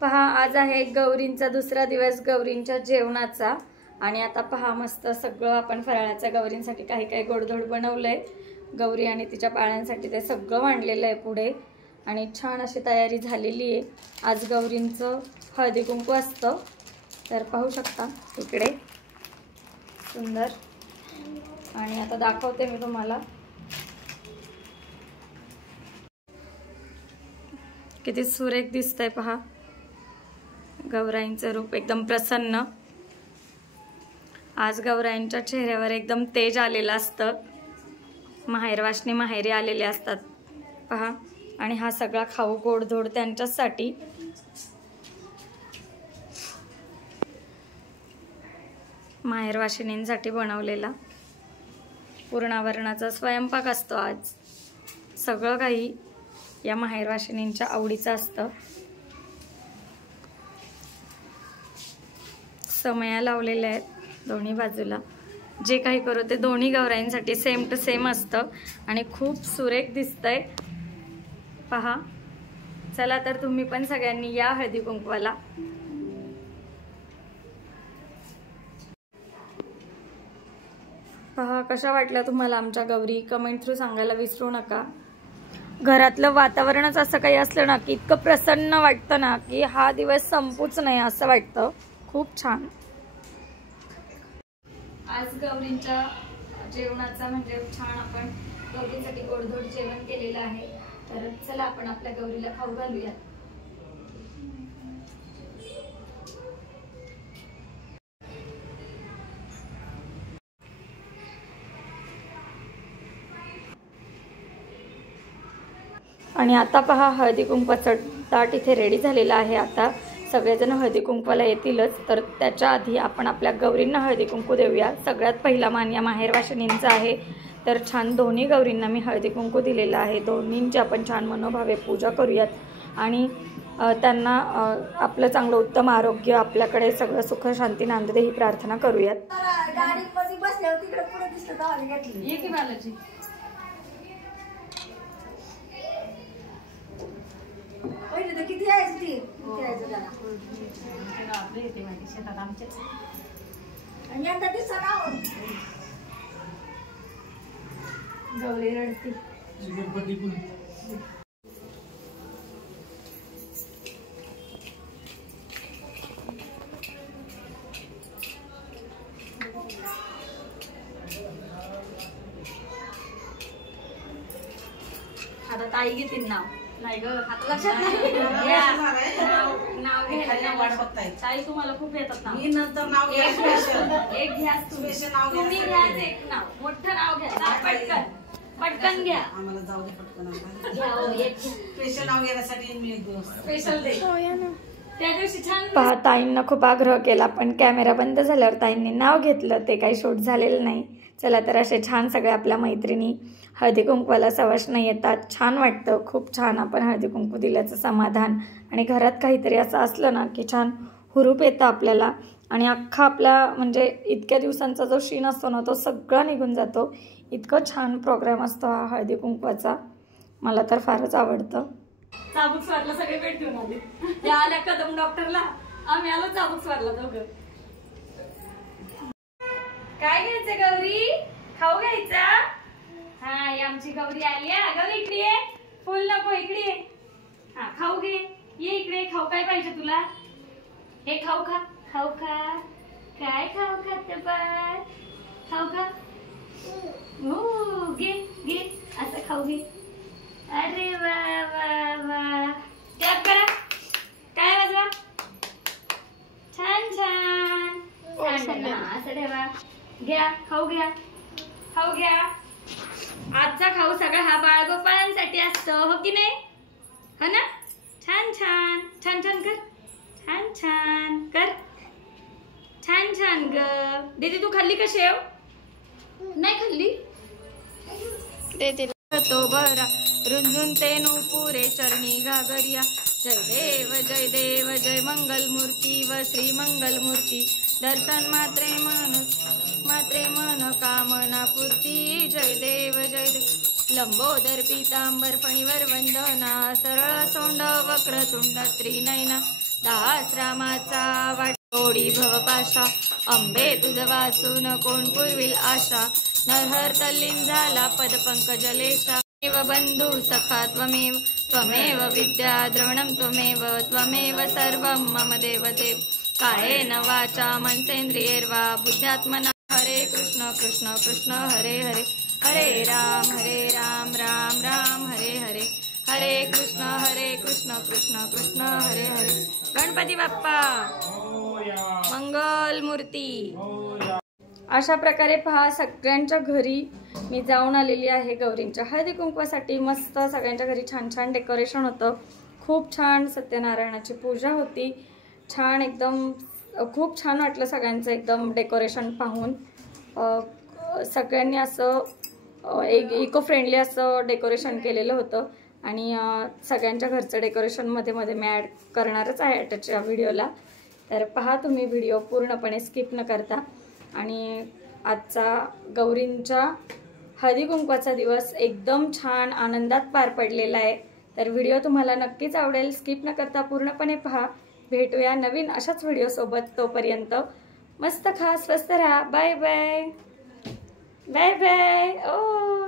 पहा, आज आहे गौरींचा दुसरा दिवस, गौरींच्या जेवणाचा. आणि आता पहा, मस्त सगळं आपण फराळाच्या गौरींसाठी काही काही गोडधोड बनवलंय. गौरी आणि तिच्या पाळण्यांसाठी ते सगळं मांडलेलं आहे पुढे. आणि छान अशी तयारी झालेली आहे. आज गौरींचं हळदी कुंकू असतं, तर पाहू शकता इकडे सुंदर. आणि आता दाखवते मी तुम्हाला किती सुरेख दिसतंय. पहा, गौराईंचं रूप एकदम प्रसन्न. आज गौराईंच्या चेहऱ्यावर एकदम तेज आलेलं असतं. माहेरवासनी माहेरी आलेले असतात पहा. आणि हा सगळा खाऊ गोडधोड त्यांच्यासाठी. माहेरवाशिनींसाठी बनवलेला पूर्णावरणाचा स्वयंपाक असतो आज. सगळं काही या माहेरवाशिनींच्या आवडीचं असतं. समया लावलेल्या आहेत दोन्ही बाजूला. जे काही करू ते दोन्ही गौराईंसाठी सेम टू सेम असतं आणि खूप सुरेख दिसतंय पहा. चला तर तुम्ही पण सगळ्यांनी या हळदी कुंकवाला. पहा, कशा वाटल्या तुम्हाला आमच्या गौरी, कमेंट थ्रू सांगायला विसरू नका. घरातलं वातावरणच असं काही असलं ना की इतकं प्रसन्न वाटतं ना की हा दिवस संपूच नाही असं वाटतं. खूप छान. आज गौरींच्या जेवणाचा म्हणजे छान आपण गौरींसाठी गोडधोड जेवण केलेलं आहे. तर चला आपण आपल्या गौरीला खाऊ घालूया. आणि आता पहा, हळदी कुंकवाचं ताट इथे रेडी झालेलं आहे. आता सगळेजण हळदी कुंकवाला येतीलच, तर त्याच्या आधी आपण आपल्या गौरींना हळदी कुंकू देऊया. सगळ्यात पहिला मान या माहेरवाशिनींचा आहे. तर छान दोन्ही गौरींना मी हळदी कुंकू दिलेलं आहे. दोन्हींची आपण छान मनोभावे पूजा करूयात आणि त्यांना आपलं चांगलं उत्तम आरोग्य, आपल्याकडे सगळं सुख शांती नांदू दे ही प्रार्थना करूयात. गौरी रडती. आता ताई घेतील नाव. नाही ग, आता लक्षात नाही. नाव घ्यायला ताई तुम्हाला खूप येतात नाव. मी नंतर नाव घ्या. एक घ्या तुम्ही. घ्याच एक नाव, मोठं नाव घ्या. पटकन पटकन घ्या. आम्हाला जाऊ दे पटकन. स्पेशल नाव घेण्यासाठी मी एक दिवस स्पेशल दे. त्या दिवशी छान पहा, ताईंना खूप आग्रह केला पण कॅमेरा बंद झाल्यावर ताईंनी नाव घेतलं. ते काही शूट झालेलं नाही. चला तर असे छान सगळ्या आपल्या मैत्रिणी हळदी कुंकवाला सवाष्ण येतात. छान वाटतं, खूप छान. आपण हळदी कुंकू दिल्याचं समाधान आणि घरात काहीतरी असं असलं ना की छान हुरूप येतं आपल्याला. आणि अख्खा आपला म्हणजे इतक्या दिवसांचा जो शीण असतो ना तो सगळा निघून जातो. इतकं छान प्रोग्राम असतो हा हळदी कुंकवाचा. मला तर फारच आवडतं. चाबूक स्वारला सगळे भेट घेऊन आले. त्या आल्या कदम डॉक्टरला, आम्ही आलो चाबूक स्वारला दोघं. काय घ्यायचं गौरी? खाऊ घ्यायचा? हा, आमची गौरी आली. गौरी इकडे ये. फुल नको, इकडे ये. हा, खाऊ घे. ये इकडे. खाऊ काय पाहिजे तुला? हे खाऊ खा. खाऊ खा. काय खाऊ खात बाळ? खाऊ खा. हो, घे घे. असं खाऊ घे. अरे वा वा वा. क्लॅप करा. काय वाजवा. छान छान. असं ठेवा. घ्या, खाऊ घ्या. खाऊ घ्या. आजचा खाऊ सगळा हा बाळगोपाळांसाठी असतो, हो की नाही? हो ना? छान छान. छान छान कर. छान छान कर. छान छान ग. दीदी तू खाल्ली का शेव? नाही खाल्ली? तो बरा रुंझुन तेनु पुरे चरणी घागरिया. जय देव जय मंगल मूर्ती व श्री मंगल मूर्ती. दर्शन मात्रे मन कामना पूर्ती. जय देव लंबोदर पीतांबर फणीवर वंदना सरळ सोंड वक्रतुंड त्रिनयना दास रामाचा वाटोडी भवपाशा अंबे तुझ वासून कोण पुरविल आशा नरहर तल्लीन झाला पदपंकजलेशा एव बंधू सखा त्वमेव त्वमेव विद्या द्रवणं त्वमेव सर्वं मम देवदेव कायेन वाचा मनसेन्द्रियैर्वा बुद्ध्यात्मना हरे कृष्ण कृष्ण कृष्ण हरे हरे हरे राम राम राम हरे हरे हरे कृष्ण कृष्ण कृष्ण हरे हरे। गणपती बाप्पा मंगल मूर्ती। अशा प्रकारे पहा सगळ्यांच्या घरी मी जाऊन आलेली आहे गौरींच्या हळदी कुंकवासाठी। मस्त सगळ्यांच्या घरी छान छान डेकोरेशन होतं, खूप छान सत्यनारायणाची पूजा होती, छान एकदम खूप छान वाटलं सगळ्यांचं एकदम डेकोरेशन पाहून। सगळ्यांनी असं एक इको फ्रेंडली असं डेकोरेशन केलेलं होतं आणि सगळ्यांच्या घरचं डेकोरेशन मध्ये मी ॲड करणारच आहे आजच्या व्हिडिओला, तर पहा तुम्ही व्हिडिओ पूर्णपणे स्किप न करता। आणि आजचा गौरींच्या हळदी कुंकवाचा दिवस एकदम छान आनंदात पार पडलेला आहे, तर व्हिडिओ तुम्हाला नक्कीच आवडेल, स्किप न करता पूर्णपणे पहा। भेटूया नवीन अशाच व्हिडिओ सोबत, तोपर्यंत मस्त खा, स्वस्त राहा, बाय बाय बाय बाय। ओ